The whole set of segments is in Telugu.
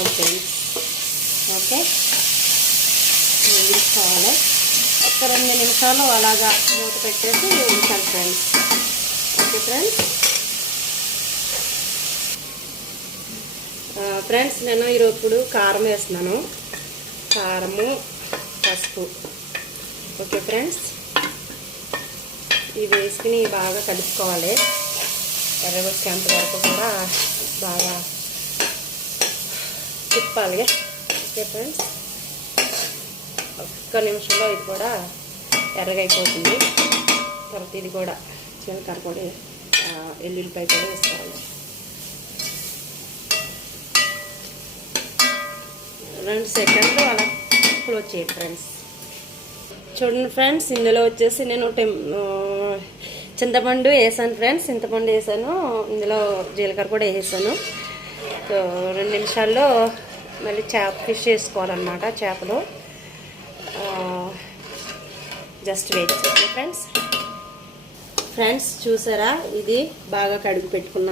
వేసుకోవాలి ఫ్రెండ్స్. ఓకే, వేయించుకోవాలి. ఒక 2 నిమిషాలు అలాగా మూత పెట్టేసి వేయించాలి ఫ్రెండ్స్. Okay friends. ఫ్రెండ్స్ నేను ఇప్పుడు కారం వేస్తున్నాను, కారము పసుపు. ఓకే ఫ్రెండ్స్, ఇవి వేసుకుని బాగా కలుపుకోవాలి. ఎర్రగొచ్చేంత వరకు కూడా బాగా తిప్పాలి. ఓకే ఫ్రెండ్స్, ఒక్క నిమిషంలో ఇది కూడా ఎర్రగా అయిపోతుంది. తర్వాత ఇది కూడా జీలకర్ర పొడి, ఎల్లుల్లిపాయ కూడా వేసుకోవాలి. 2 సెకండ్లు అలా క్లోజ్ చేయండి ఫ్రెండ్స్. చూడండి ఫ్రెండ్స్, ఇందులో వచ్చేసి నేను చింతపండు వేసాను ఫ్రెండ్స్. చింతపండు వేసాను, ఇందులో జీలకర్ర కూడా వేసాను. సో 2 నిమిషాల్లో మళ్ళీ ఫిష్ వేసుకోవాలన్నమాట. చేపలు జస్ట్ వెయిట్ చేయండి ఫ్రెండ్స్. ఫ్రెండ్స్ చూసారా, ఇది బాగా కడుగు పెట్టుకున్న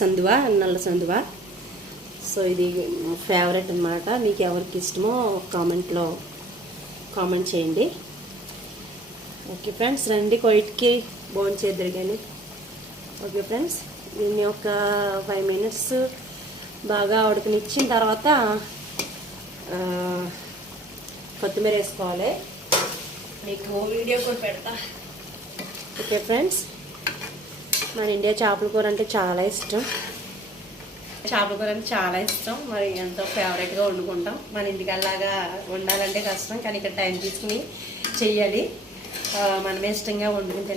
సందువ, నల్ల సందువ. సో ఇది ఫేవరెట్ అన్నమాట. మీకు ఎవరికి ఇష్టమో కామెంట్లో కామెంట్ చేయండి. ఓకే ఫ్రెండ్స్, రండి కొయిట్కి భోంచేద్దరు కానీ. ఓకే ఫ్రెండ్స్, దీన్ని ఒక 5 మినిట్స్ బాగా ఉడకనిచ్చిన తర్వాత కొత్తిమీర వేసుకోవాలి. మీకు వీడియో కూడా పెడతా. ఓకే ఫ్రెండ్స్, మన ఇండియా చేపల కూర అంటే చాలా ఇష్టం. చేపల కూర అంటే చాలా ఇష్టం, మరి ఎంతో ఫేవరెట్గా వండుకుంటాం. మన ఇంటికల్లాగా వండాలంటే కష్టం, కానీ ఇక్కడ టైం తీసుకుని చెయ్యాలి. మనమే ఇష్టంగా వండుకుని తినాలి.